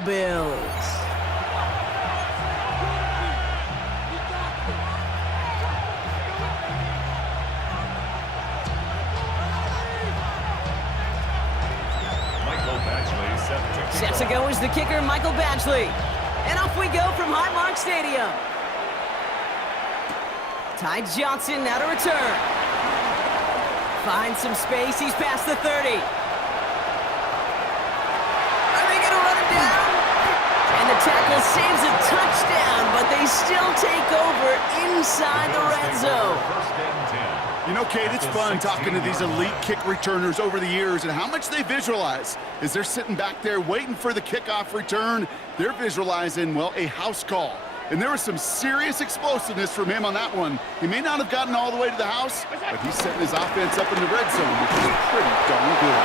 Go Bills. Set to go is the kicker, Michael Badgley. And off we go from Highmark Stadium. Ty Johnson now to return. Finds some space, he's past the 30. Are they gonna run him down? And the tackle saves a touchdown, but they still take over inside the red zone. You know, Kate, it's fun talking to these elite kick returners over the years and how much they visualize. As they're sitting back there waiting for the kickoff return, they're visualizing, well, a house call. And there was some serious explosiveness from him on that one. He may not have gotten all the way to the house, but he's setting his offense up in the red zone, which is pretty darn good.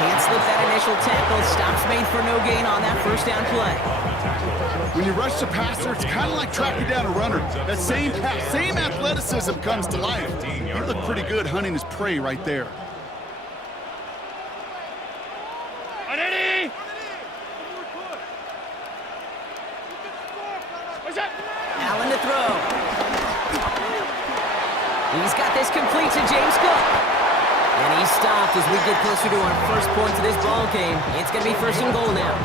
Can't slip that initial tackle. Stops made for no gain on that first down play. When you rush the passer, it's kind of like tracking down a runner. That same pass, same athleticism comes to life. He looked pretty good hunting his prey right there. Allen to throw. He's got this complete to James Cook. And he's stopped as we get closer to our first point of this ball game. It's going to be first and goal now.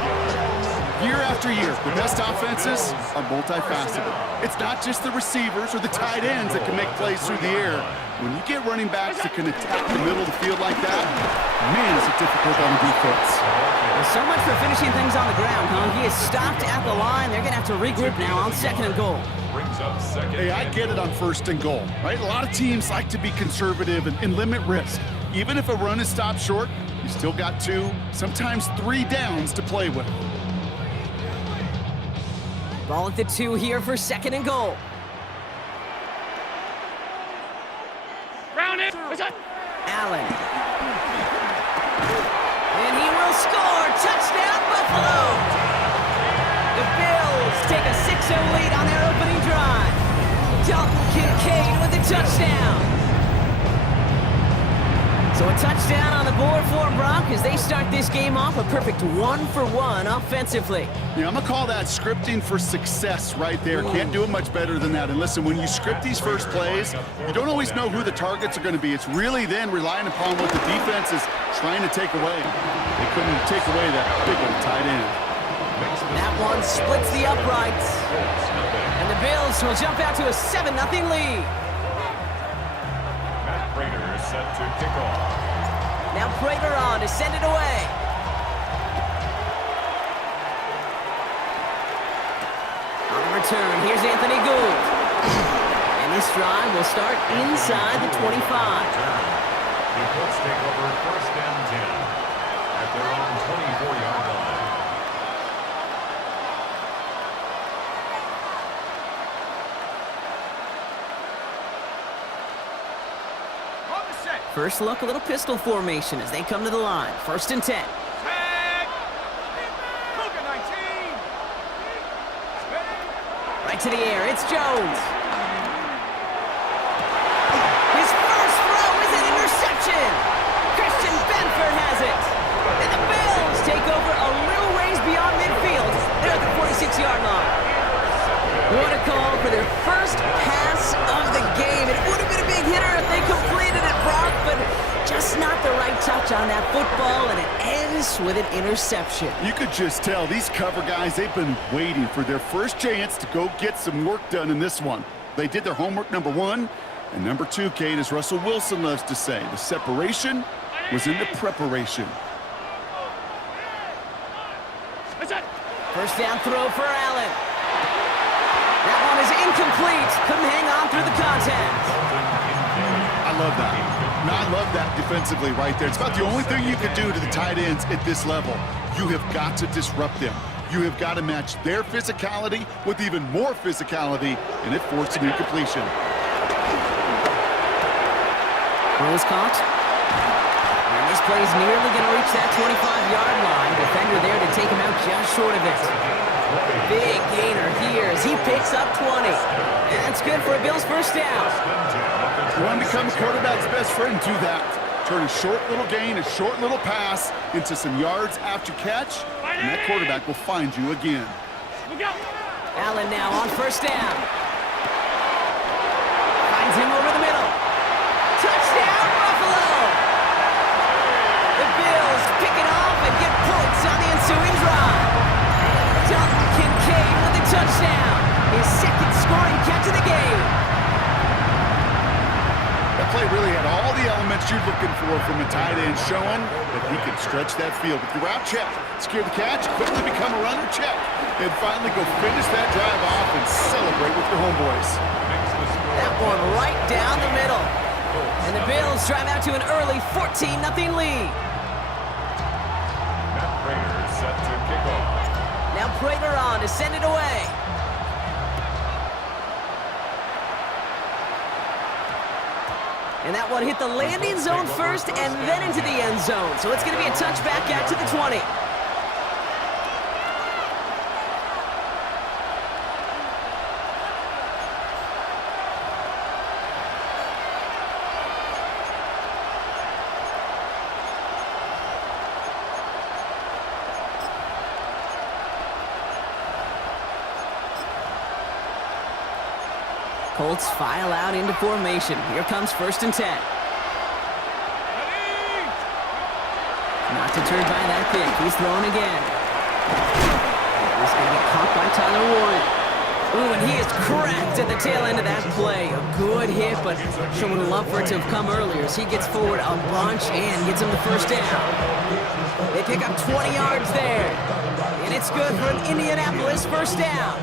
Year after year, the best offenses are multifaceted. It's not just the receivers or the tight ends that can make plays through the air. When you get running backs that can attack the middle of the field like that, man, is it difficult on defense. Well, so much for finishing things on the ground, huh? He is stopped at the line. They're going to have to regroup now on second and goal. Hey, I get it on first and goal, right? A lot of teams like to be conservative and limit risk. Even if a run is stopped short, you still got 2, sometimes 3 downs to play with. Ball at the 2 here for second and goal. Round it. Allen. And he will score. Touchdown, Buffalo. The Bills take a 6-0 lead on their opening drive. Dalton Kincaid with the touchdown. So a touchdown on the board for Brock as they start this game off a perfect 1-for-1 offensively. Yeah, I'm going to call that scripting for success right there. Can't do it much better than that. And listen, when you script these first plays, you don't always know who the targets are going to be. It's really then relying upon what the defense is trying to take away. They couldn't take away that big old tight end. That one splits the uprights. And the Bills will jump out to a 7-0 lead. Set to kick off. Now Prater on to send it away. On the return, here's Anthony Gould. And this drive will start inside the 25. The Colts take over first and 10 at their own 24-yard line. First look, a little pistol formation as they come to the line. First and 10. Right to the air, it's Jones. His first throw is an interception. Christian Benford has it. And the Bills take over a little ways beyond midfield. They're at the 46-yard line. What a call for their first pass of the game. It would have been a big hitter if they completed it, Brock, but just not the right touch on that football, and it ends with an interception. You could just tell these cover guys, they've been waiting for their first chance to go get some work done in this one. They did their homework, number 1, and number 2, Kate, as Russell Wilson loves to say, the separation was in the preparation. First down throw for Allen. That one is incomplete. Couldn't hang on through the contact. I love that. I love that defensively right there. It's about the only thing you could do to the tight ends at this level. You have got to disrupt them. You have got to match their physicality with even more physicality, and it forced an incompletion. Throw is caught. And this play is nearly going to reach that 25-yard line. Defender there to take him out just short of it. Big gainer here as he picks up 20. And that's good for a Bills first down. You want to become a quarterback's best friend, do that. Turn a short little gain, a short little pass into some yards after catch. and that quarterback will find you again. Allen now on first down. Finds him over the middle. Touchdown, Buffalo! The Bills pick it off and get points on the ensuing drive. Dalton Kincaid with the touchdown. His second scoring catch of the game. That play really had all the elements you're looking for from a tight end, showing that he can stretch that field with the route check, secure the catch, quickly become a runner check, and finally go finish that drive off and celebrate with your homeboys. That one right down the middle. And the Bills drive out to an early 14-0 lead. Matt Prater set to kick off. Now Prater on to send it away. And that one hit the landing zone first and then into the end zone. So it's going to be a touchback out to the 20. Colts file out into formation. Here comes 1st and 10. Not deterred by that pick. He's throwing again. He's going to get caught by Tyler Warren. Ooh, and he is cracked at the tail end of that play. A good hit, but sure would love for it to have come earlier as he gets forward a bunch and gets him the first down. They pick up 20 yards there. And it's good for an Indianapolis first down.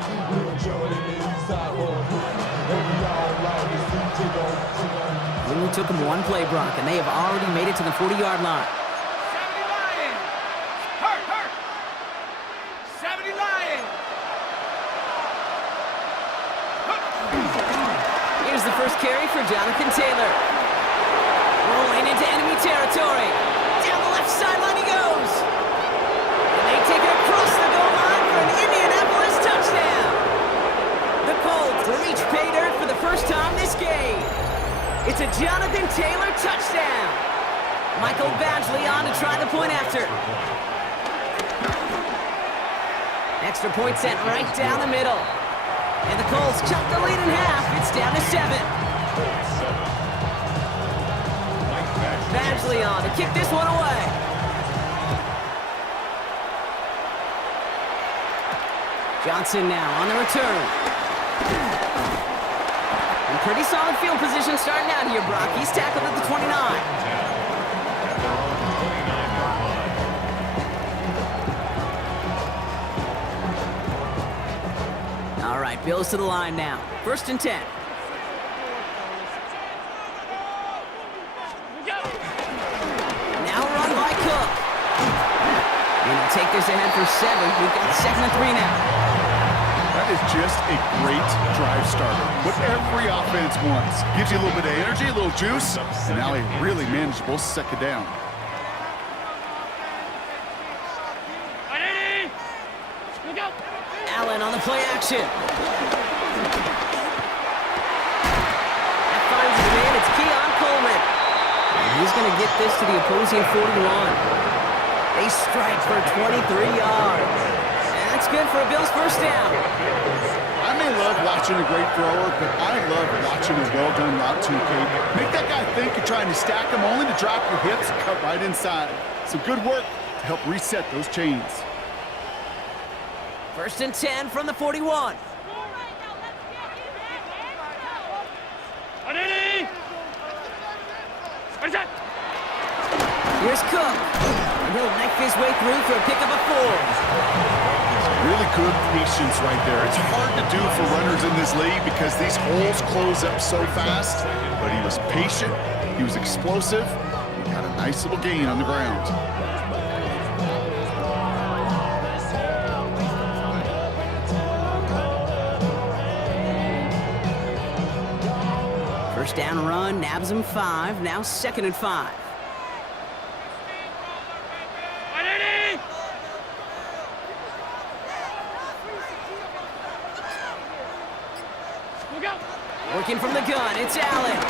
It only took them one play, Brock, and they have already made it to the 40-yard line. 70 Lions! Hurt! 70 Lions! Here's the first carry for Jonathan Taylor. Rolling into enemy territory. Down the left sideline he goes. And they take it across the goal line for an Indianapolis touchdown. The Colts reach pay dirt for the first time this game. It's a Jonathan Taylor touchdown. Michael Badgley on to try the point after. Extra point sent right down the middle. And the Colts chop the lead in half. It's down to 7. Badgley on to kick this one away. Johnson now on the return. And pretty solid field position starting out here, Brock. He's tackled at the 29. All right, Bills to the line now. 1st and 10. Now run by Cook. And he'll take this ahead for 7. We've got 2nd and 3 now. That is just a great drive starter. What every offense wants. Gives you a little bit of energy, a little juice, and now a really manageable 2nd down. Allen on the play action. That finds his man. It's Keon Coleman. And he's going to get this to the opposing 41. They strike for 23 yards. That's good for a Bills first down. I may love watching a great thrower, but I love watching a well-done route too, Kate. Make that guy think you're trying to stack him only to drop your hips and cut right inside. Some good work to help reset those chains. 1st and 10 from the 41. Here's Cook. And he'll knife his way through for a pickup of 4. Really good patience right there. It's hard to do for runners in this league because these holes close up so fast. But he was patient, he was explosive, he got a nice little gain on the ground. First down run, nabs him 5, now 2nd and 5. Working from the gun, it's Allen. Into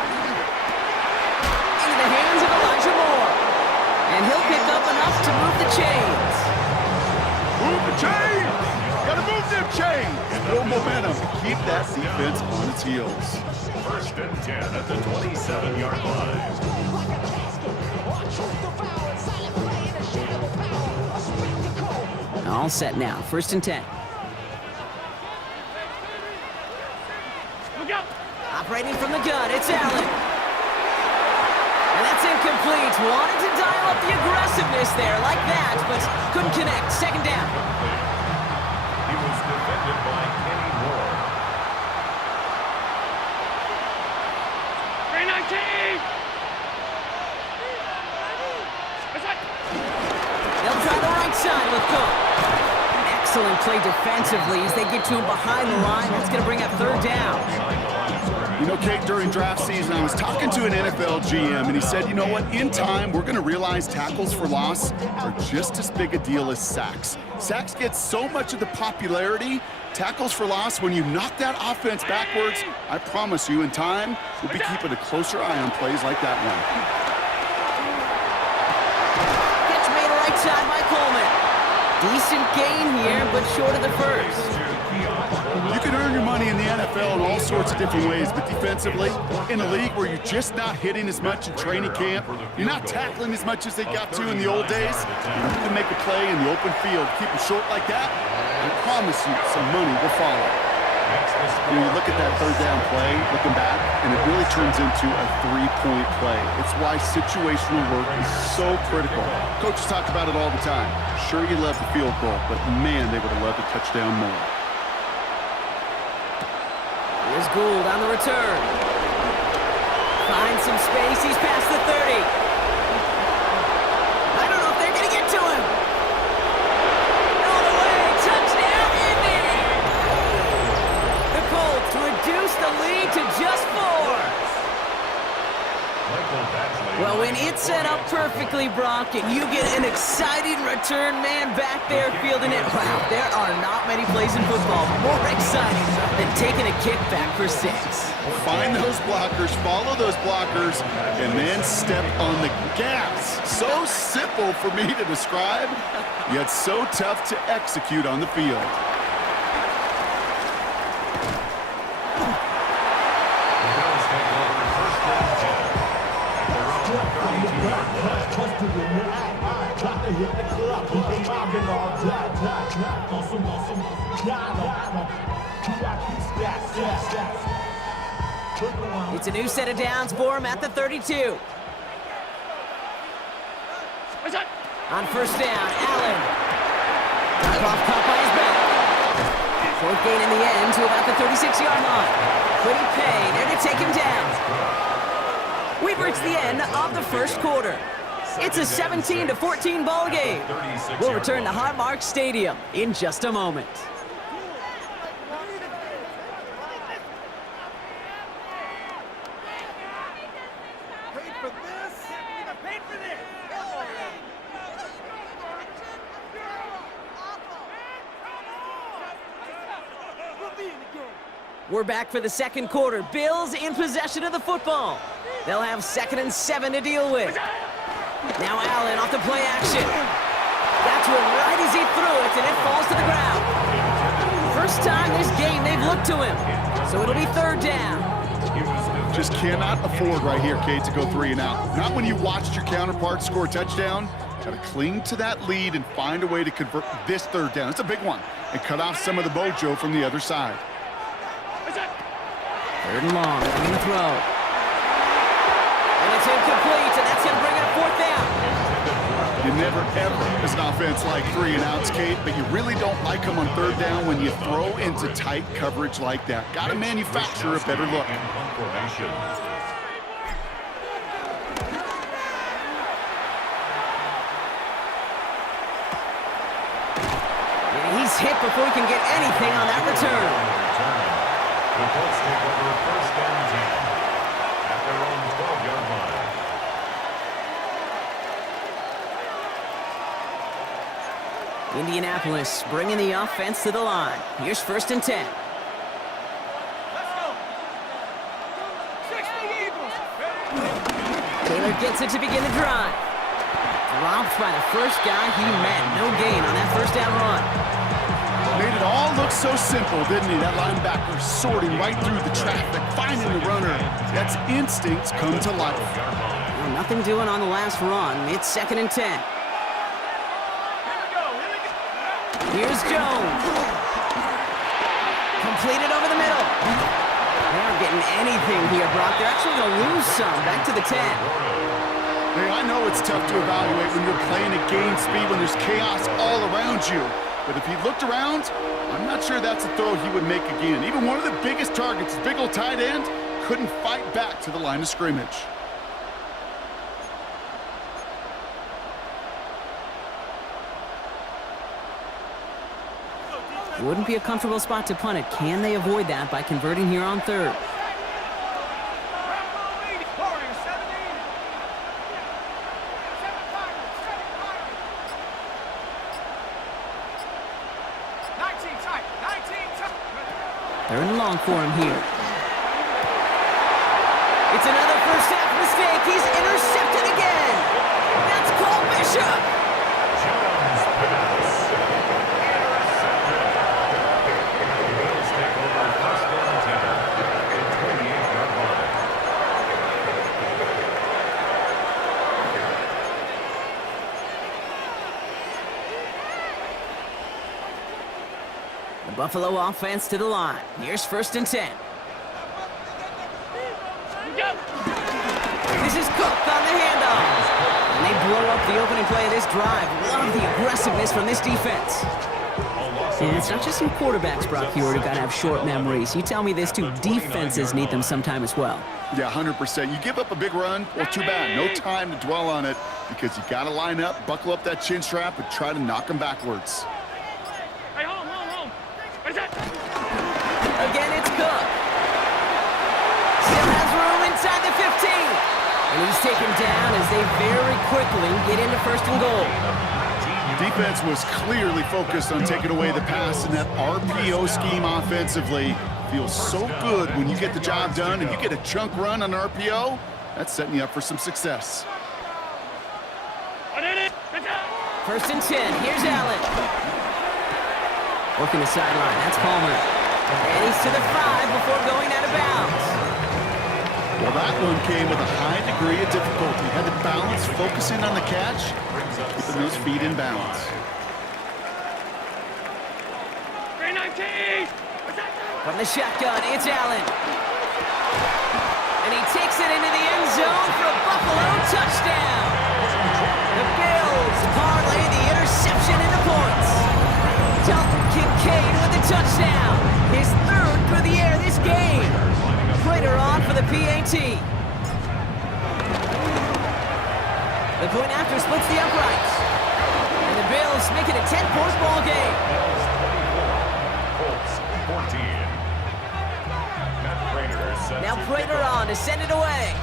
the hands of Elijah Moore. And he'll pick up enough to move the chains. The chain! Gotta move them chains! Build momentum. Keep that defense on its heels. First and 10 at the 27-yard line. All set now. First and 10. Look out! Operating from the gun, it's Allen. And that's incomplete. Wanted to dial up the aggressiveness there like that, but couldn't connect. Second down. He was defended by Kenny Moore. 319! They'll try the right side with Cook. Excellent play defensively as they get to him behind the line. That's going to bring up third down. You know, Kate, during draft season, I was talking to an NFL GM, and he said, you know what, in time, we're going to realize tackles for loss are just as big a deal as sacks. Sacks get so much of the popularity. Tackles for loss, when you knock that offense backwards, I promise you, in time, we'll be keeping a closer eye on plays like that one. Catch made right side by Coleman. Decent gain here, but short of the first. You can earn your money in the NFL in all sorts of different ways, but defensively, in a league where you're just not hitting as much in training camp, you're not tackling as much as they got to in the old days, you can make a play in the open field. Keep it short like that, I promise you some money will follow. You look at that third down play, looking back, and it really turns into a three-point play. It's why situational work is so critical. Coaches talk about it all the time. Sure, you love the field goal, but man, they would have loved a touchdown more. Here's Gould on the return. Finds some space. He's past the 30. I don't know if they're going to get to him. All the way. Touchdown, Indy. The Colts reduce the lead to just 4. Well, when it's set up perfectly, Brock, and you get an exciting return man back there fielding it, wow, there are not many plays in football more exciting than taking a kick back for 6. Find those blockers, follow those blockers, and then step on the gas. So simple for me to describe, yet so tough to execute on the field. It's a new set of downs for him at the 32. On first down, Allen. Off caught by his back. Fourth gain in the end to about the 36-yard line. Pretty pay there to take him down. We've reached the end of the first quarter. It's a 17-14 ball game. We'll return to Highmark Stadium in just a moment. Paid for this? I paid for this! We're back for the second quarter. Bills in possession of the football. They'll have 2nd and 7 to deal with. Now Allen off the play action. Got to him right as he threw it, and it falls to the ground. First time this game they've looked to him. So it'll be third down. Just cannot afford right here, Kate, to go 3 and out. Not when you watched your counterpart score a touchdown. Got to cling to that lead and find a way to convert this third down. It's a big one. And cut off some of the mojo from the other side. Third and long, on the throw. And it's incomplete, and that's going to bring it up fourth down. You never, ever, as an offense, like 3 and outs, Kate, but you really don't like them on third down when you throw into tight coverage like that. Got to manufacture a better look. And he's hit before he can get anything on that return. The Colts take over first and 10 at their own 12-yard line. Indianapolis bringing the offense to the line. Here's 1st and 10. Let's go! 60 Eagles! Taylor gets it to begin the drive. Dropped by the first guy he met. No gain on that first down run. Made it all look so simple, didn't he? That linebacker sorting right through the traffic, finding the runner. That's instincts come to life. Well, nothing doing on the last run. It's 2nd and 10. Here's Jones. Completed over the middle. They're not getting anything here, Brock. They're actually going to lose some. Back to the 10. Hey, I know it's tough to evaluate when you're playing at game speed, when there's chaos all around you. But if he looked around, I'm not sure that's a throw he would make again. Even one of the biggest targets, big old tight end, couldn't fight back to the line of scrimmage. Wouldn't be a comfortable spot to punt it. Can they avoid that by converting here on 3rd? They're in long for him here. It's another first half mistake. He's intercepted again. That's Cole Bishop. Bills take over 1st and 10 at 28-yard line. The Buffalo offense to the line. Here's 1st and 10. This is Cook on the handoff. And they blow up the opening play of this drive. Love the aggressiveness from this defense. And it's not just some quarterbacks, Brock, here who got to have short memories. You tell me this too, defenses need them sometime as well. Yeah, 100%. You give up a big run, well, too bad. No time to dwell on it because you got to line up, buckle up that chin strap, and try to knock them backwards. Again, it's Cook. Still has room inside the 15. And he's taken down as they very quickly get into 1st and goal. Defense was clearly focused on taking away the pass, and that RPO scheme offensively feels so good when you get the job done and you get a chunk run on RPO. That's setting you up for some success. 1st and 10. Here's Allen. Working the sideline. That's Palmer. And he's to the 5 before going out of bounds. Well, that one came with a high degree of difficulty. Had to balance, focusing on the catch, keeping those feet in balance. From the shotgun, it's Allen. And he takes it into the end zone for a Buffalo touchdown. The Bills parlay the interception into points. Dalton Kincaid with the touchdown. His 3rd for the air this game. Prater on for the PAT. The point after splits the uprights. And the Bills make it a 10-point ball game. Colts 14. Now Prater on to send it away.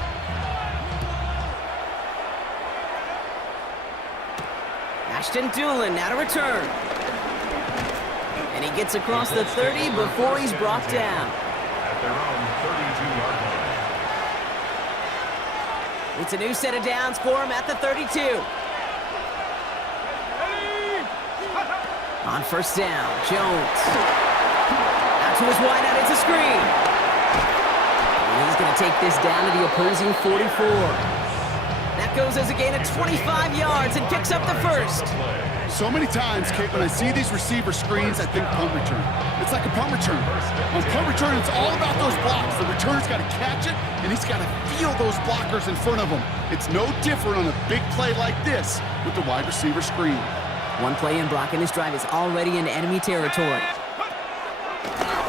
Ashton Doolin now to return. And he gets across the 30 before he's brought down. At their own 32-yard line. It's a new set of downs for him at the 32. On 1st down, Jones. Out to his wideout, it's a screen. And he's going to take this down to the opposing 44. That goes as a gain of 25 yards and picks up the 1st. So many times, Kate, when I see these receiver screens, I think punt return. It's like a punt return. On punt return, it's all about those blocks. The returner's got to catch it, and he's got to feel those blockers in front of him. It's no different on a big play like this with the wide receiver screen. One play in, Brock, and this drive is already into enemy territory.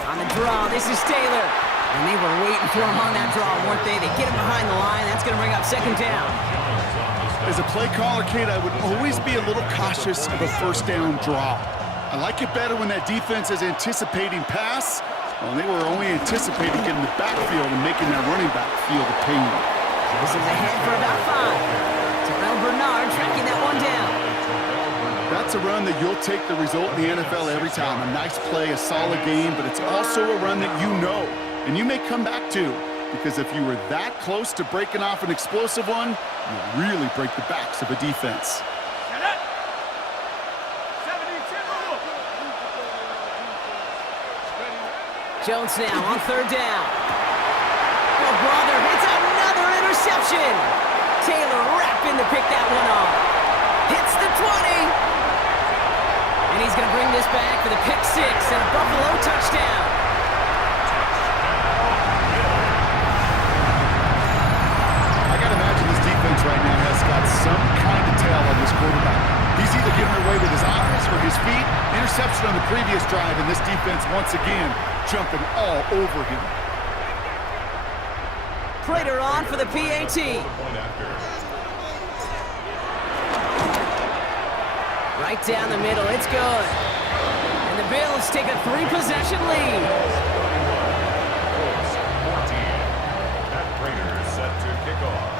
On the draw, this is Taylor. And they were waiting for him on that draw, weren't they? They get him behind the line. That's going to bring up 2nd down. As a play caller, Kate, I would always be a little cautious of a 1st down draw. I like it better when that defense is anticipating pass. Well, they were only anticipating getting the backfield and making that running back feel the pain. This is ahead for about 5. Terrell Bernard tracking that one down. That's a run that you'll take the result in the NFL every time. A nice play, a solid game, but it's also a run that you know and you may come back to, because if you were that close to breaking off an explosive one, you really break the backs of a defense. Jones now on third down. Oh, brother, it's another interception. Taylor rapping to pick that one off. Hits the 20. And he's going to bring this back for the pick six and a Buffalo touchdown. I got to imagine this defense right now has got some kind of tail on this quarterback. He's either giving away with his eyes or his feet. Interception on the previous drive, and this defense once again jumping all over him. Prater on for the PAT. Right down the middle, it's good. And the Bills take a 3-possession lead. Colts 14. Matt Prater is set to kick off.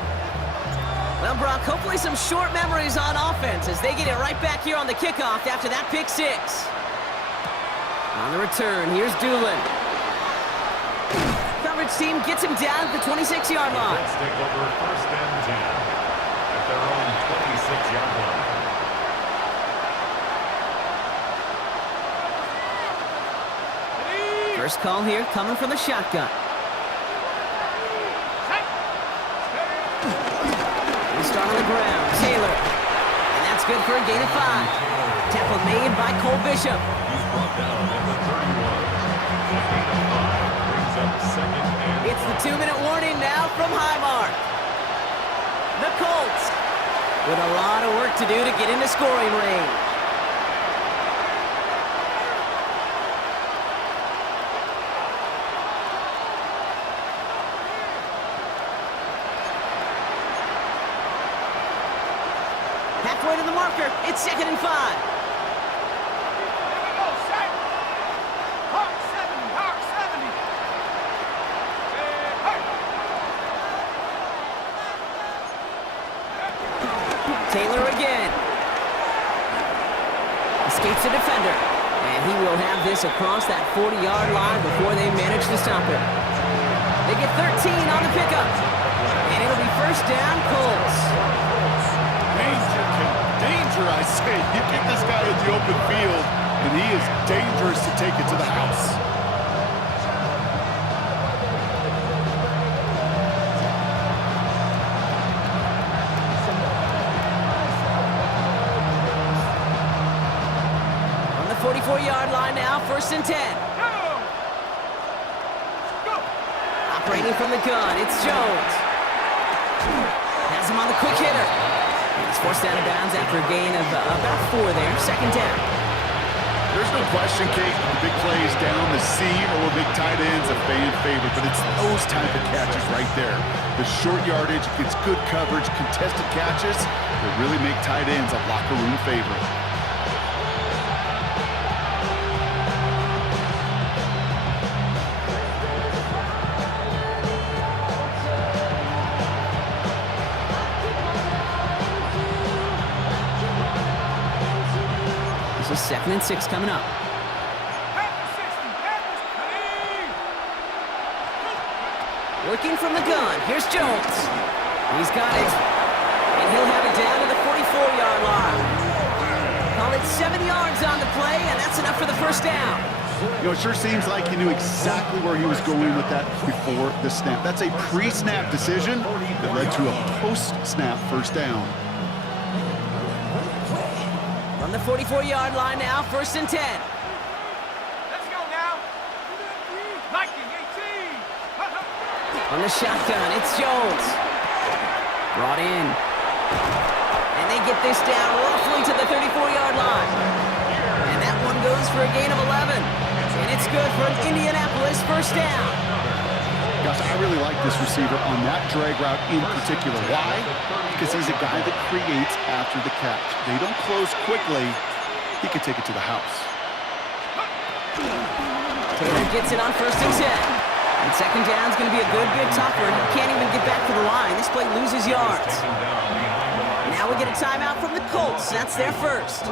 Well, Brock, hopefully some short memories on offense as they get it right back here on the kickoff after that pick six. On the return, here's Doolin. Coverage team gets him down at the 26-yard line. Colts take over first and 10 at their own 26-yard line. First call here coming from the shotgun. We start on the ground. Taylor. And that's good for a gain of 5. Tackle made by Cole Bishop. He's brought down at the 31. A gain of 5 brings up second and It's the 2-minute warning now from Highmark. The Colts with a lot of work to do to get into scoring range. Halfway to the marker, it's 2nd and 5. Taylor again. Escapes the defender. And he will have this across that 40-yard line before they manage to stop him. They get 13 on the pickup. And it'll be first down, Colts. Danger, I say. You get this guy in the open field, and he is dangerous to take it to the house. On the 44-yard line now, 1st and 10. Operating from the gun, it's Jones. Has him on the quick hitter. He's forced out of bounds after a gain of about 4 there. 2nd down. There's no question, Kate, the big plays down the seam or big tight ends, a fan favorite, but it's those type of catches right there. The short yardage, gets good coverage, contested catches that really make tight ends a locker room favorite. This is 2nd and 6 coming up. Working from the gun. Here's Jones. He's got it. And he'll have it down to the 44-yard line. Call it 7 yards on the play, and that's enough for the first down. You know, it sure seems like he knew exactly where he was going with that before the snap. That's a pre-snap decision that led to a post-snap first down. From the 44-yard line now, 1st and 10. Let's go now. 19, 18. On the shotgun, it's Jones. Brought in. And they get this down roughly to the 34-yard line. And that one goes for a gain of 11. And it's good for an Indianapolis first down. Gosh, I really like this receiver on that drag route in particular. Why? Because he's a guy that creates after the catch. They don't close quickly. He could take it to the house. Taylor gets it on 1st and 10. And 2nd down is going to be a good bit tougher. He can't even get back to the line. This play loses yards. Now we get a timeout from the Colts. That's their first.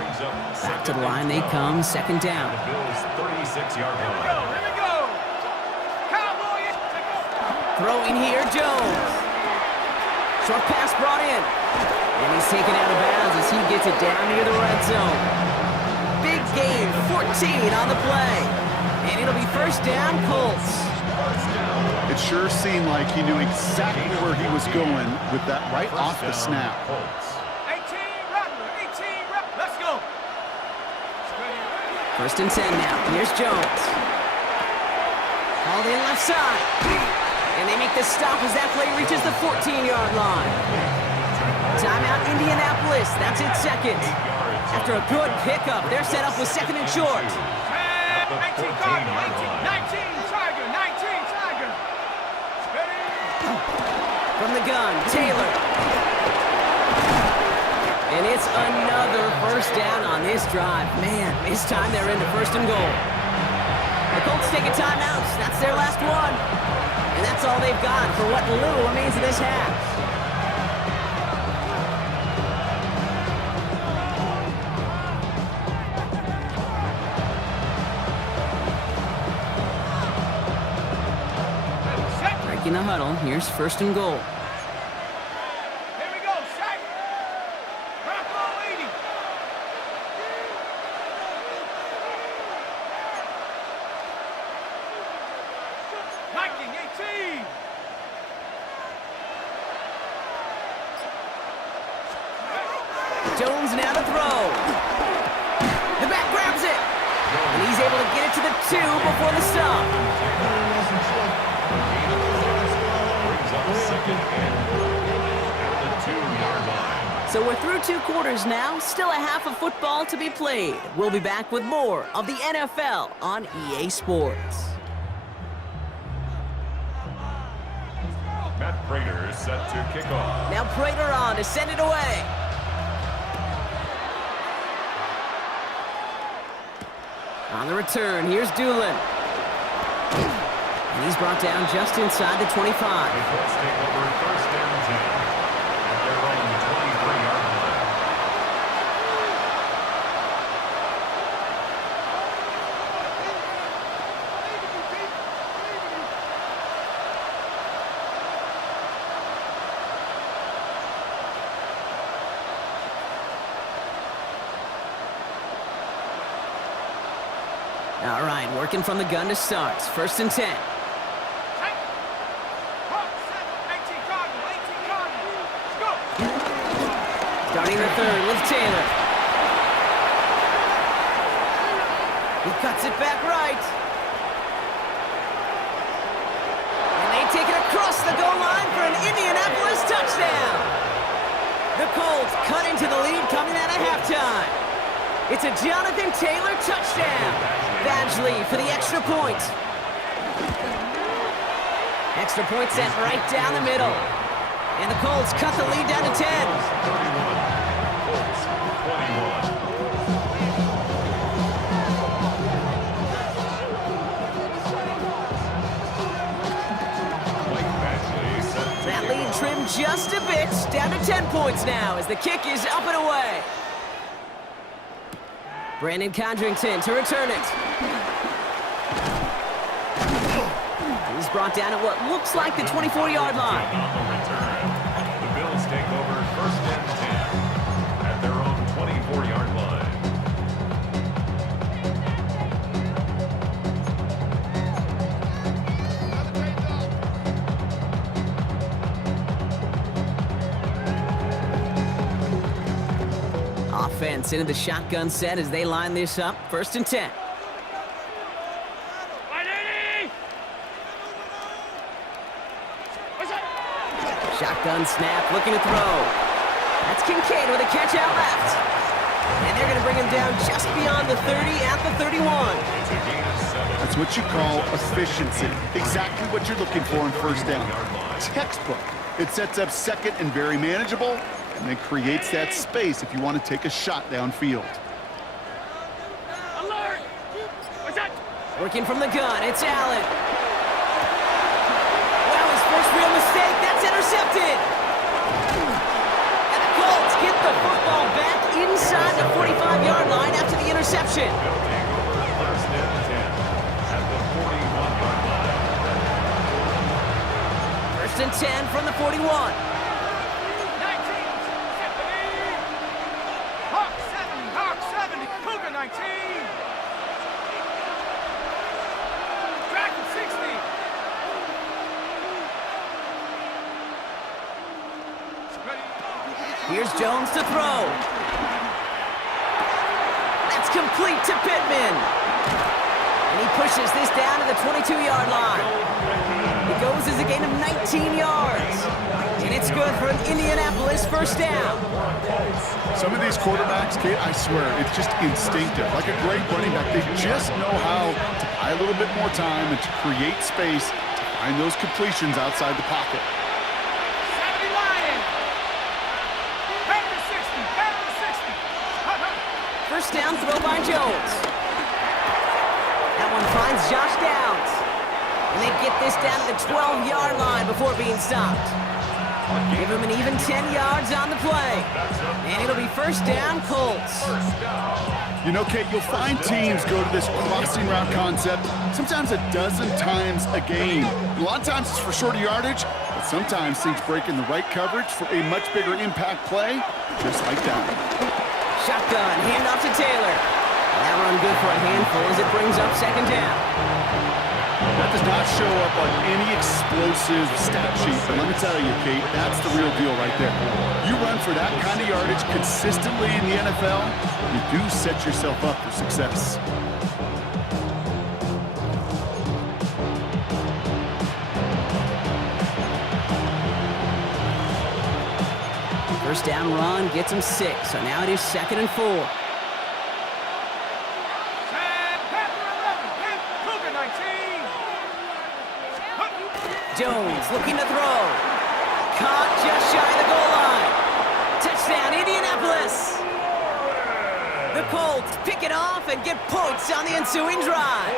Back to the line they come, 2nd down. Bills 36-yard line. Here we go. Cowboys. Throwing here, Jones. Short pass brought in. And he's taken out of bounds as he gets it down near the red zone. Big gain, 14 on the play. And it'll be first first down, Colts. It sure seemed like he knew exactly where he was going with that right off the snap. 18 rep, let's go. First and 10 now. Here's Jones. Called in left side. And they make the stop as that play reaches the 14-yard line. Timeout, Indianapolis. That's its second. After a good pickup, they're set up with second and short. 19 Cardinal, 19 Tiger, 19 Tiger. From the gun, Taylor. And it's another first down on this drive. Man, this time they're into first and goal. The Colts take a timeout. That's their last one. And that's all they've got for what little remains of this half. Breaking the huddle. Here's first and goal. Here we go, set. Bronco 80. Viking 18. Jones now to throw. The back grabs it. And he's able to get it to the 2 before the stop. Brings up second and at the 2-yard line. So we're through 2 quarters now. Still a half of football to be played. We'll be back with more of the NFL on EA Sports. Matt Prater is set to kick off. Now Prater on to send it away. On the return, here's Doolin. And he's brought down just inside the 25. The Colts take over first and 10 at their own 23-yard line. All right, working from the gun to start. First and 10. Starting the third with Taylor. He cuts it back right. And they take it across the goal line for an Indianapolis touchdown. The Colts cut into the lead coming out of halftime. It's a Jonathan Taylor touchdown. Badgley for the extra point. Extra point sent right down the middle. And the Colts cut the lead down to 10. 31. Colts 21. Mike Badgley set to That kick lead off. trimmed just a bit. Down to 10 points now as the kick is up and away. Brandon Condrington to return it. He's brought down at what looks like the 24-yard line. On the return, the Bills take over first and 10 at their own 24-yard line. Offense into the shotgun set as they line this up. First and 10. Shotgun snap, looking to throw. That's Kincaid with a catch out left. And they're going to bring him down just beyond the 30 at the 31. It's a gain of 7. That's what you call efficiency. Exactly what you're looking for in first down. Textbook. It sets up second and very manageable, and then creates that space if you want to take a shot downfield. Alert! What's that? Working from the gun, it's Allen. Well, his first real mistake, that's intercepted. And the Colts get the football back inside the 45-yard line after the interception. They'll take over first and 10 at the 41-yard line. First and 10 from the 41. 19, Hawk 70, Cougar 19. Here's Jones to throw. That's complete to Pittman. And he pushes this down to the 22-yard line. It goes as a gain of 19 yards. And it's good for an Indianapolis first down. Some of these quarterbacks, Kate, I swear, it's just instinctive. Like a great running back, they just know how to buy a little bit more time and to create space to find those completions outside the pocket. 70 Lions. Back to 60. Back to 60. First down throw by Jones. That one finds Josh Downs. And they get this down to the 12-yard line before being stopped. Give him an even 10 yards on the play. And it'll be first down, Colts. You know, Kate, you'll find teams go to this crossing route concept sometimes a dozen times a game. A lot of times it's for shorter yardage, but sometimes things break in the right coverage for a much bigger impact play, just like that. Shotgun, handoff to Taylor. That run good for a handful as it brings up second down. That does not show up on any explosive stat sheet, but let me tell you, Kate, that's the real deal right there. You run for that kind of yardage consistently in the NFL, you do set yourself up for success. First down run gets him 6, so now it is 2nd and 4. Jones looking to throw. Caught just shy of the goal line. Touchdown, Indianapolis. The Colts pick it off and get points on the ensuing drive.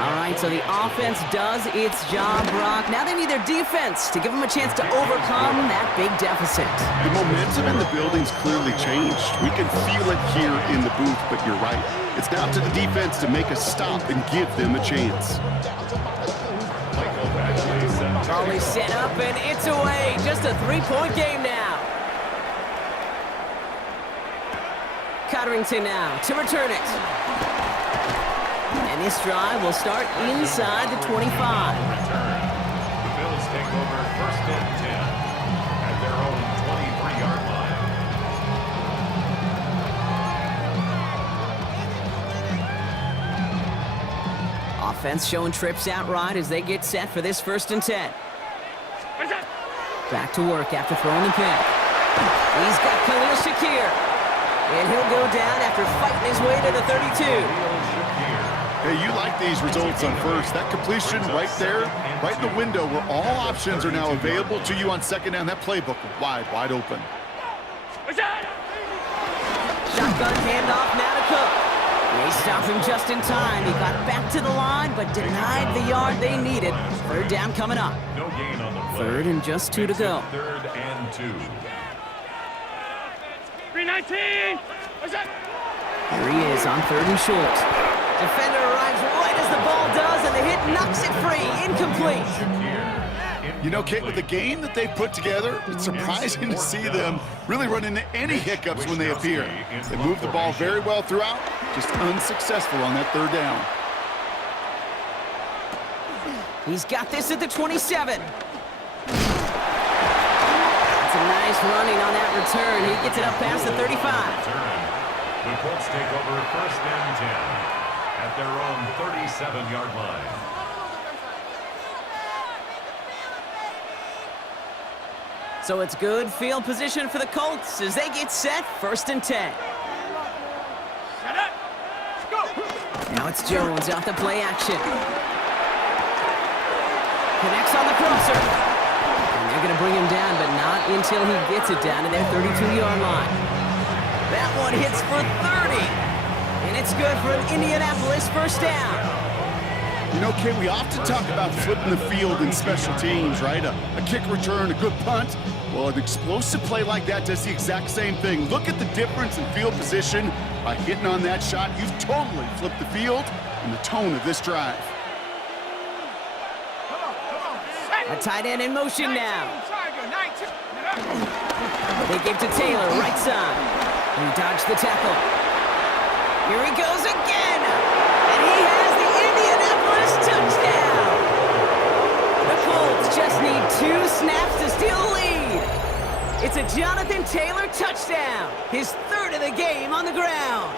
All right, so the offense does its job, Brock. Now they need their defense to give them a chance to overcome that big deficit. The momentum in the building's clearly changed. We can feel it here in the booth, but you're right. It's now to the defense to make a stop and give them a chance. Charlie set up, and it's away. Just a 3-point game now. Cotterington now to return it. And this drive will start inside the 25. The Bills take over first and 10 at their own 23-yard line. Offense showing trips out right as they get set for this 1st and 10. Back to work after throwing the pick. He's got Khalil Shakir. And he'll go down after fighting his way to the 32. Hey, you like these results on first. That completion right there, right in the window where all options are now available to you on second down. That playbook wide open. Shotgun handoff now to Cook. They stopped him just in time. He got back to the line, but denied the yard they needed. 3rd down coming up. No gain on the play. 3rd and just 2 to go. 3rd and 2. 319. Here he is on 3rd and short. Defender arrives right as the ball does, and the hit knocks it free. Incomplete. You know, Kate, with the game that they put together, it's surprising to see them really run into any hiccups when they appear. They move the ball very well throughout, just unsuccessful on that 3rd down. He's got this at the 27. That's a nice running on that return. He gets it up past the 35. The Colts take over first and 10 at their own 37-yard line. So it's good field position for the Colts as they get set 1st and 10. Now it's Jones off the play action. Connects on the crosser. And they're going to bring him down, but not until he gets it down to their 32-yard line. That one hits for 30. And it's good for an Indianapolis first down. You know, Kate, we often talk about flipping the field in special teams, right? A kick return, a good punt. Well, an explosive play like that does the exact same thing. Look at the difference in field position. By hitting on that shot, you've totally flipped the field and the tone of this drive. A tight end in motion now. They give to Taylor, right side. He dodged the tackle. Here he goes again. And he has the Indianapolis touchdown. The Colts just need 2 snaps to steal the lead. Taylor touchdown. His third of the game on the ground.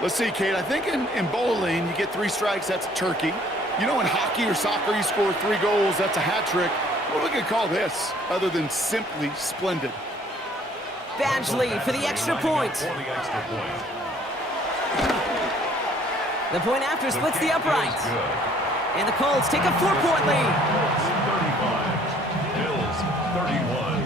Let's see, Kate. I think in bowling, you get 3 strikes, that's a turkey. You know, in hockey or soccer, you score 3 goals, that's a hat trick. What are we going to call this other than simply splendid? Badgley for the extra point. The point after splits the upright. And the Colts take a 4-point lead. 35, Bills 31.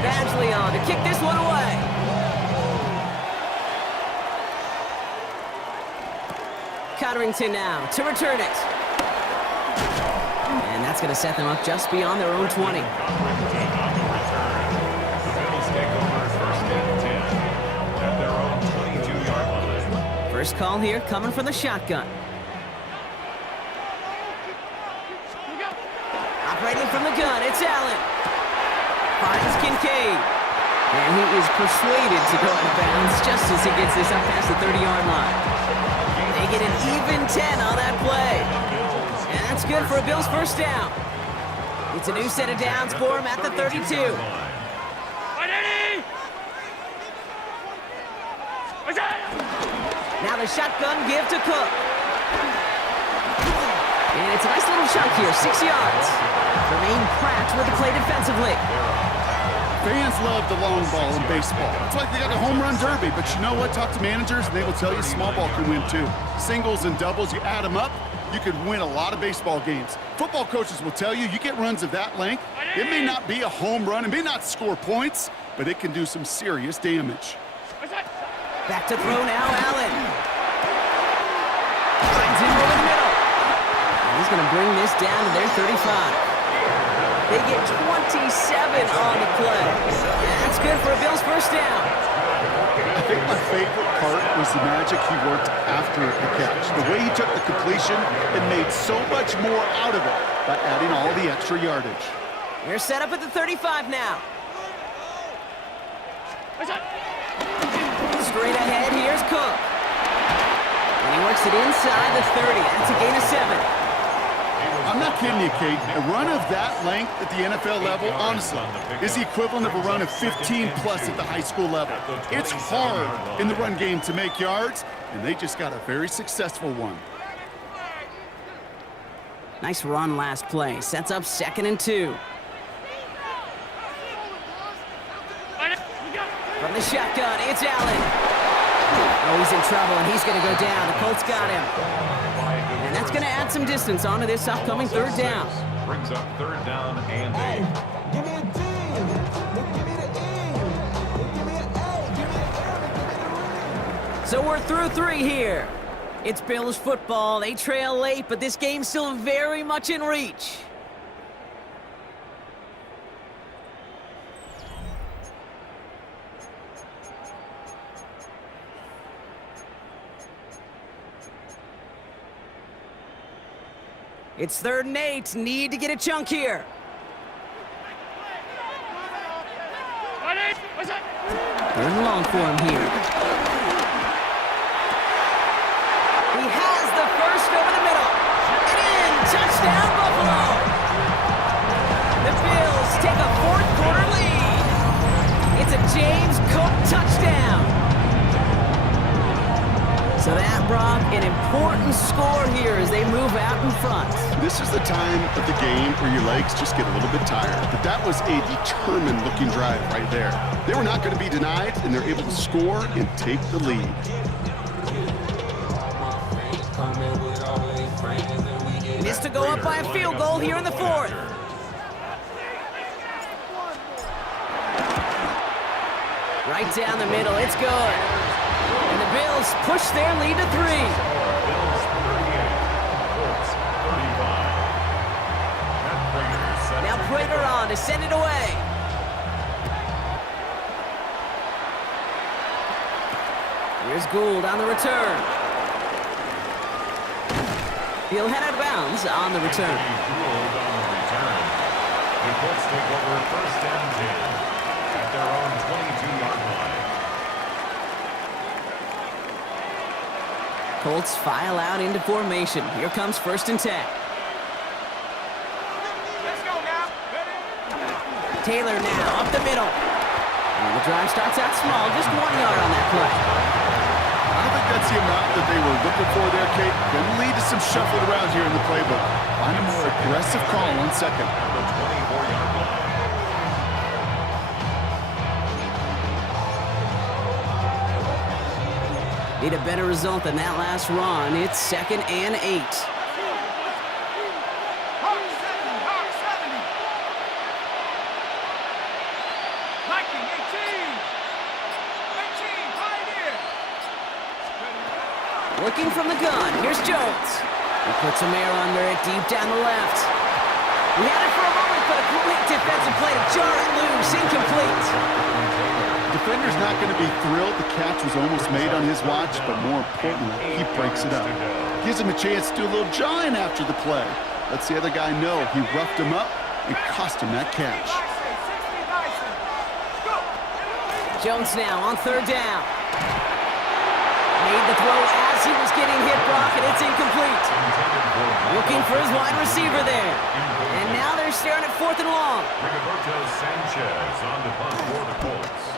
Badgley on to kick this one away. Cotterington now to return it. And that's going to set them up just beyond their own 20. First call here coming from the shotgun. Operating from the gun, it's Allen. Finds Kincaid. And he is persuaded to go out of bounds just as he gets this up past the 30-yard line. They get an even 10 on that play. And that's good for a Bills first down. It's a new set of downs for him at the 32. Now the shotgun give to Cook. And it's a nice little chunk here, 6 yards. Remain cracked with the play defensively. Fans love the long ball in baseball. It's like they got a home run derby, but you know what? Talk to managers, and they will tell you small ball can win too. Singles and doubles, you add them up, you could win a lot of baseball games. Football coaches will tell you, you get runs of that length, it may not be a home run, it may not score points, but it can do some serious damage. Back to throw now, Allen. Finds him over the middle. And he's going to bring this down to their 35. They get 27 on the play. And that's good for a Bills first down. I think my favorite part was the magic he worked after the catch. The way he took the completion and made so much more out of it by adding all the extra yardage. They're set up at the 35 now. Straight ahead, here's Cook. And he works it inside the 30. That's a gain of 7. I'm not kidding you, Kate. A run of that length at the NFL level, honestly, is the equivalent of a run of 15-plus at the high school level. It's hard in the run game to make yards, and they just got a very successful one. Nice run last play. Sets up 2nd and 2. From the shotgun, it's Allen. Oh, he's in trouble, and he's going to go down. The Colts got him. And that's going to add some distance onto this upcoming 3rd down. Brings up 3rd down and 8. Give me a team. Give me the E. Give me an A. Give me an A. So we're through 3 here. It's Bills football. They trail late, but this game's still very much in reach. It's 3rd and 8. Need to get a chunk here. 3rd and long for him here. He has the first over the middle. And in. Touchdown, Buffalo. The Bills take a 4th-quarter lead. It's a James Cook touchdown. So that brought an important score here as they move out in front. This is the time of the game where your legs just get a little bit tired. But that was a determined-looking drive right there. They were not going to be denied, and they're able to score and take the lead. Missed to go up by a field goal here in the 4th. Right down the middle, it's good. And the Bills push their lead to 3. Bills 38, Colts 35. Now Prater on to send it away. Here's Gould on the return. He'll head out of bounds on the return. Gould on the return. The Colts take over 1st and 10 at their own 22-yard line. Colts file out into formation. Here comes 1st and 10. Let's go now. Taylor now up the middle. And the drive starts out small, just 1 yard on that play. I don't think that's the amount that they were looking for there, Kate. Going to lead to some shuffling around here in the playbook. Find a more aggressive call on 2nd. At the 24-yard line. Need a better result than that last run. It's 2nd and 8. Hawk 70. Liking 18. 18, Pioneer. Looking from the gun. Here's Jones. He puts some air under it deep down the left. He had it for a moment, but a great defensive play to jar it loose. Incomplete. Defender's not going to be thrilled the catch was almost made on his watch, but more importantly, he breaks it up. Gives him a chance to do a little jawing after the play. Lets the other guy know he roughed him up and cost him that catch. Jones now on 3rd down. Made the throw as he was getting hit, Brock, and it's incomplete. Looking for his wide receiver there. And now they're staring at 4th and long. Rigoberto Sanchez on the punt for the Colts.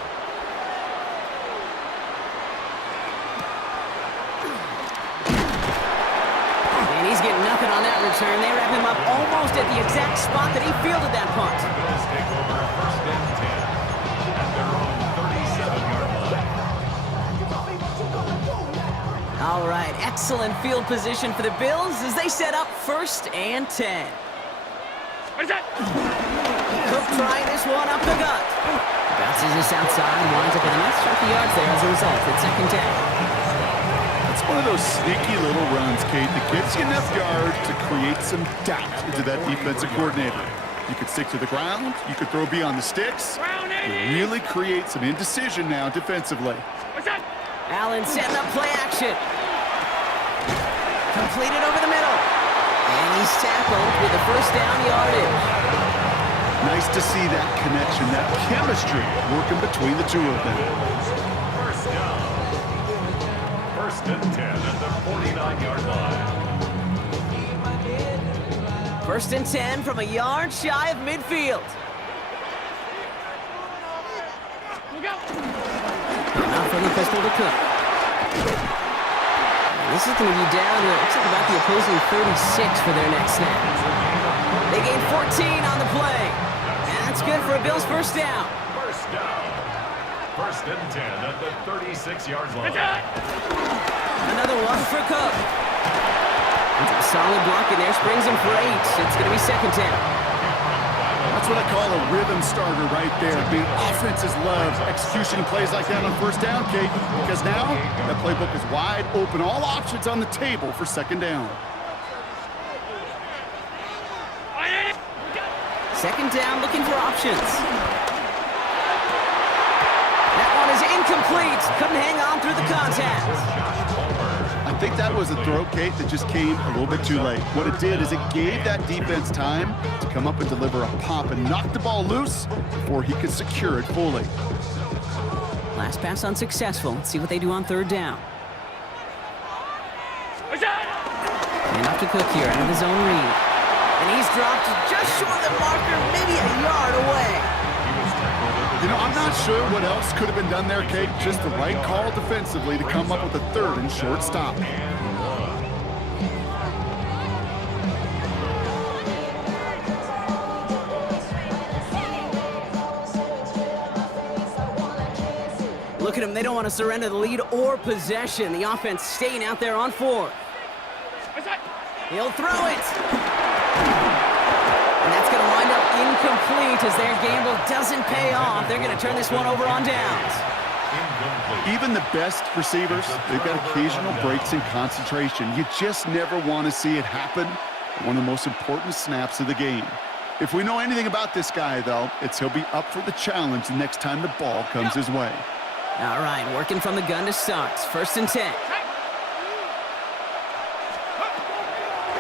And he's getting nothing on that return. They wrap him up almost at the exact spot that he fielded that punt. The Bills take over 1st and 10 at their own 37-yard line. All right, excellent field position for the Bills as they set up 1st and 10. What is that? Cook trying this one up the gut. Bounces this outside and winds up with a nice chunk of yards there as a result. It's 2nd and 10. It's one of those sneaky little runs, Kate, that gets you enough yards to create some doubt into that defensive coordinator. You could stick to the ground, you could throw beyond the sticks, and really create some indecision now defensively. What's that? Allen setting up play action. Completed over the middle. And he's tackled with the 1st down yardage. Nice to see that connection, that chemistry working between the two of them. 1st down. 1st and 10 at the 49-yard line. 1st and 10 from a yard shy of midfield. Look out. Not from the pistol to Cook. This is going to be down to, looks like about the opposing 36 for their next snap. They gain 14 on the play. And that's good for a Bills 1st down. 1st down. 1st and 10 at the 36-yard line. Another one for Cook. A solid block in there, springs him for 8. It's going to be 2nd down. That's what I call a rhythm starter right there. The offenses love execution plays like that on 1st down, Kate, because now that playbook is wide open. All options on the table for 2nd down. 2nd down, looking for options. That one is incomplete. Couldn't hang on through the contact. I think that was a throw, Kate, that just came a little bit too late. What it did is it gave that defense time to come up and deliver a pop and knock the ball loose before he could secure it fully. Last pass unsuccessful. Let's see what they do on 3rd down. And off to Cook here out of his own read. And he's dropped just short of the marker, maybe a yard away. You know, I'm not sure what else could have been done there, Kate. Just the right call defensively to come up with a 3rd and short stop. Look at them. They don't want to surrender the lead or possession. The offense staying out there on 4th. He'll throw it. And that's going to wind up incomplete as their gamble doesn't pay off. They're going to turn this one over on downs. Even the best receivers, they've got occasional breaks in concentration. You just never want to see it happen. One of the most important snaps of the game. If we know anything about this guy, though, it's he'll be up for the challenge the next time the ball comes his way. All right, working from the gun to start. 1st and 10.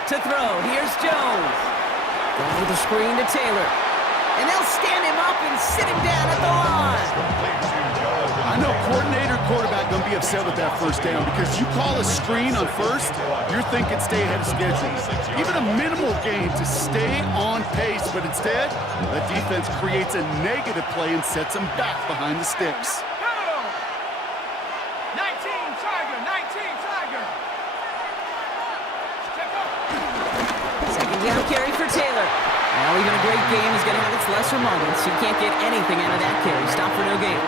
To throw, here's Jones. Going with the screen to Taylor. And they'll stand him up and sit him down at the line. I know coordinator quarterback don't be upset with that first down because you call a screen on first, you're thinking stay ahead of schedule. Even a minimal gain to stay on pace, but instead, that defense creates a negative play and sets them back behind the sticks. 19 Tiger, 19 Tiger. Step up. Second down carry for Taylor. Well, even a great game is going to have its lesser moments. You can't get anything out of that carry. Stop for no gain.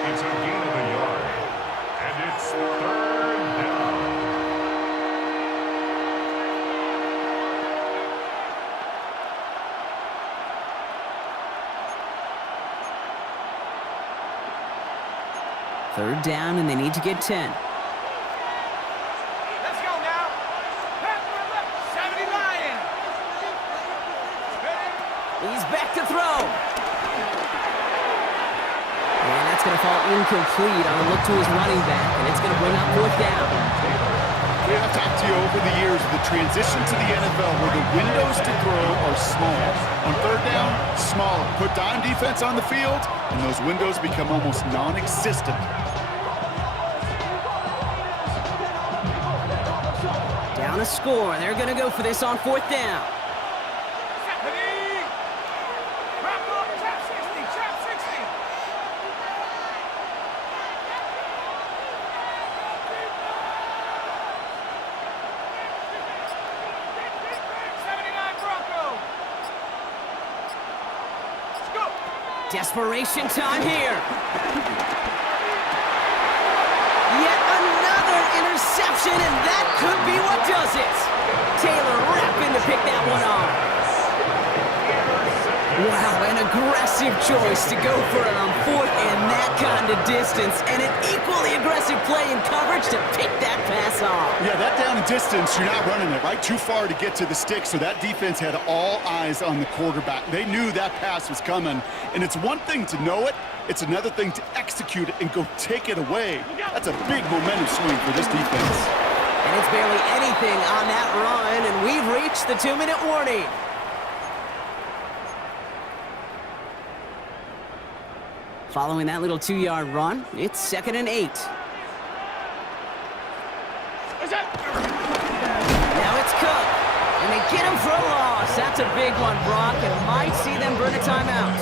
It's a gain of a yard, and it's third down. Third down, and they need to get 10. Let's go now. Pass to the left. 70 Lion. Ready? He's back to throw. And that's going to fall incomplete on a look to his running back, and it's going to bring up fourth down. Yeah, I've talked to you over the years of the transition to the NFL where the windows to throw are small. On third down, smaller. Put dime defense on the field, and those windows become almost non-existent. Down a score. They're going to go for this on fourth down. Ready? Wrap up. Trap 60. Trap 60. 79 Bronco. Let's go. Desperation time here. Yet another interception, and that could be what does it. Taylor rapping to pick that one off. Wow, an aggressive choice to go for it on fourth and that kind of distance, and an equally aggressive play in coverage to pick that pass off. Yeah, that down and distance, you're not running it, right? Too far to get to the stick, so that defense had all eyes on the quarterback. They knew that pass was coming, and it's one thing to know it, it's another thing to execute it and go take it away. That's a big momentum swing for this defense. And it's barely anything on that run, and we've reached the 2-minute warning. Following that little 2-yard run, it's 2nd and 8. What's that? Now it's Cook, and they get him for a loss. That's a big one, Brock, and might see them burn a timeout.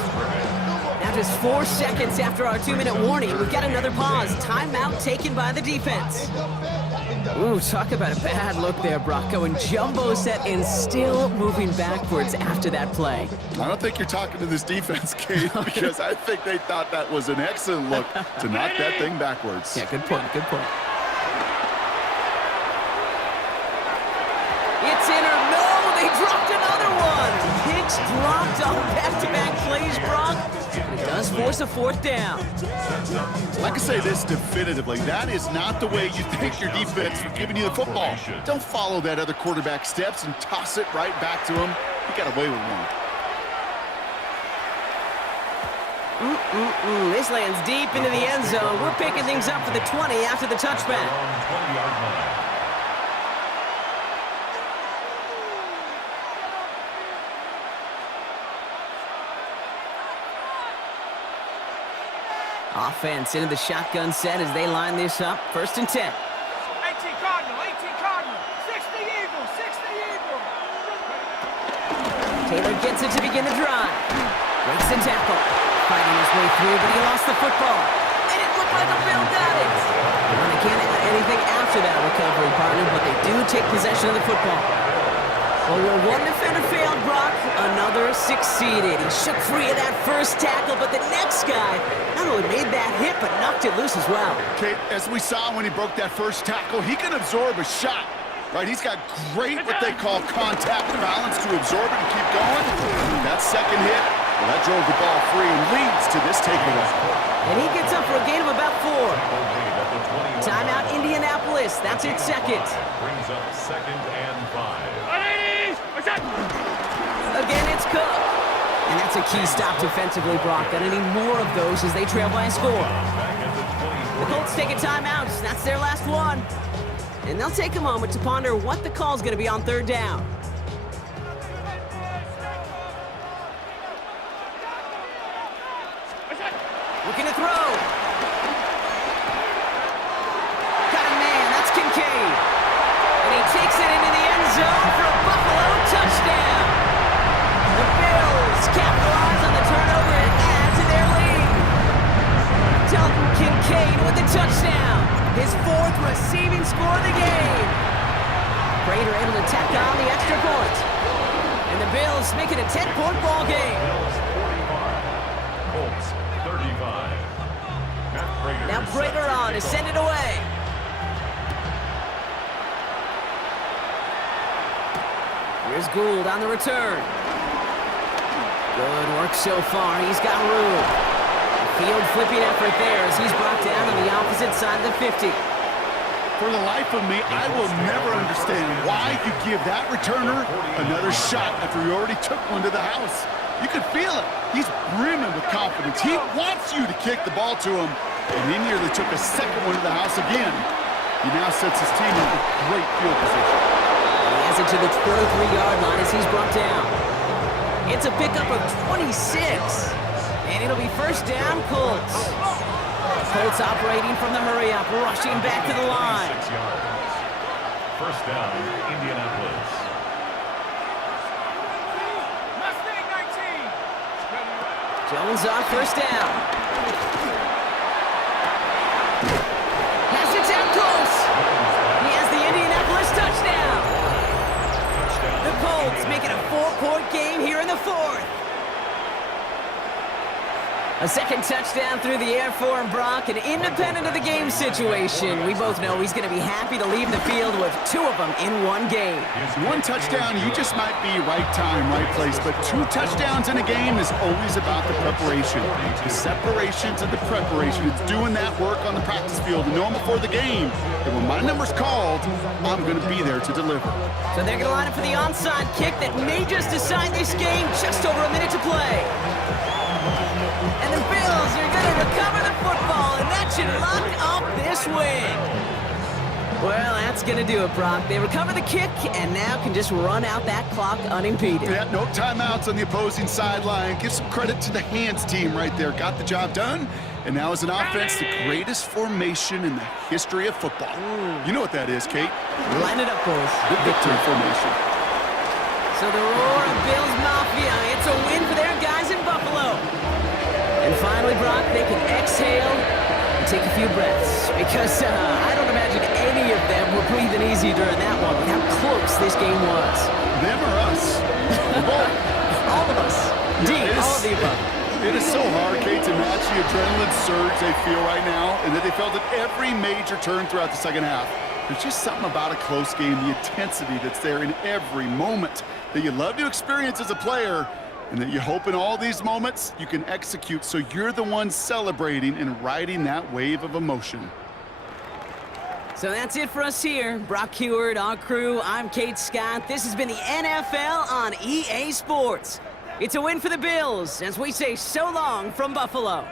Now just 4 seconds after our 2-minute warning, we've got another pause. Timeout taken by the defense. Ooh, talk about a bad look there, Brock. Going jumbo set and still moving backwards after that play. I don't think you're talking to this defense, Kate, because I think they thought that was an excellent look to knock that thing backwards. Yeah, good point, good point. It's in or no, they dropped another one. Hicks dropped on back-to-back plays, Brock. It does force a fourth down. I can say this definitively, that is not the way you thank your defense for giving you the football. Don't follow that other quarterback steps and toss it right back to him. He got away with one. This lands deep into the end zone. We're picking things up for the 20 after the touchback. 20-yard line. Offense into the shotgun set as they line this up. 1st and 10. 18 Cardinal, 18 Cardinal. 60 Eagle, 60 Eagle. Taylor gets it to begin the drive. Breaks the tackle. Fighting his way through, but he lost the football. And it looked like a Bill got it. Well, they can't add anything after that recovery, partner, but they do take possession of the football. Well, where one defender failed, Brock, another succeeded. He shook free of that first tackle, but the next guy not only made that hit, but knocked it loose as well. Kate, as we saw when he broke that first tackle, he can absorb a shot, right? He's got great, what they call contact balance to absorb it and keep going. That second hit, well, that drove the ball free and leads to this takeaway. And he gets up for a gain of about 4. Timeout, Indianapolis. That's its second. Brings up 2nd and 5. What's that? Again, it's Cook. And that's a key stop defensively, Brock. Gonna need more of those as they trail by a score. The Colts take a timeout. That's their last one. And they'll take a moment to ponder what the call's gonna be on 3rd down. Looking to throw. touchdown. His 4th receiving score of the game. Prater able to tack on the extra point. And the Bills make it a 10-point ball game. Bills 45, Colts 35. Now Prater on to send it away. Here's Gould on the return. Good work so far. He's got room. Field flipping effort there as he's brought down on the opposite side of the 50. For the life of me, I will never understand why you give that returner another shot after you already took one to the house. You could feel it. He's brimming with confidence. He wants you to kick the ball to him, and he nearly took a second one to the house again. He now sets his team in a great field position. And he has it to the 23-yard line as he's brought down. It's a pickup of 26. And it'll be first down, Colts. Colts operating from the hurry-up, rushing back to the line. 6 yards. First down, Indianapolis. Mustang 19. Jones off first down. Pass it down close. He has the Indianapolis touchdown. The Colts make it a 4-point game here in the 4th. A second touchdown through the air for him, Brock, and independent of the game situation, we both know he's going to be happy to leave the field with 2 of them in one game. One touchdown, you just might be right time, right place, but 2 touchdowns in a game is always about the preparation. The separation to the preparation. It's doing that work on the practice field and knowing before the game that when my number's called, I'm going to be there to deliver. So they're going to line up for the onside kick that may just decide this game. Just over a minute to play. And the Bills are going to recover the football, and that should lock up this win. Well, that's going to do it, Brock. They recover the kick, and now can just run out that clock unimpeded. Yeah, no timeouts on the opposing sideline. Give some credit to the hands team right there. Got the job done, and now as an offense, the greatest formation in the history of football. You know what that is, Kate? Line it up, boys. The victory formation. So the roar of Bills Mafia, it's a win for their guys in Buffalo. And finally, Brock, they can exhale and take a few breaths. Because I don't imagine any of them were breathing easy during that one with how close this game was. Them or us? Both. All of us. Indeed, Yeah, all of the above. It is so hard, Kate, to match the adrenaline surge they feel right now, and that they felt at every major turn throughout the second half. There's just something about a close game, the intensity that's there in every moment that you love to experience as a player, and that you hope in all these moments you can execute so you're the one celebrating and riding that wave of emotion. So that's it for us here. Brock Heward, our crew, I'm Kate Scott. This has been the NFL on EA Sports. It's a win for the Bills as we say so long from Buffalo.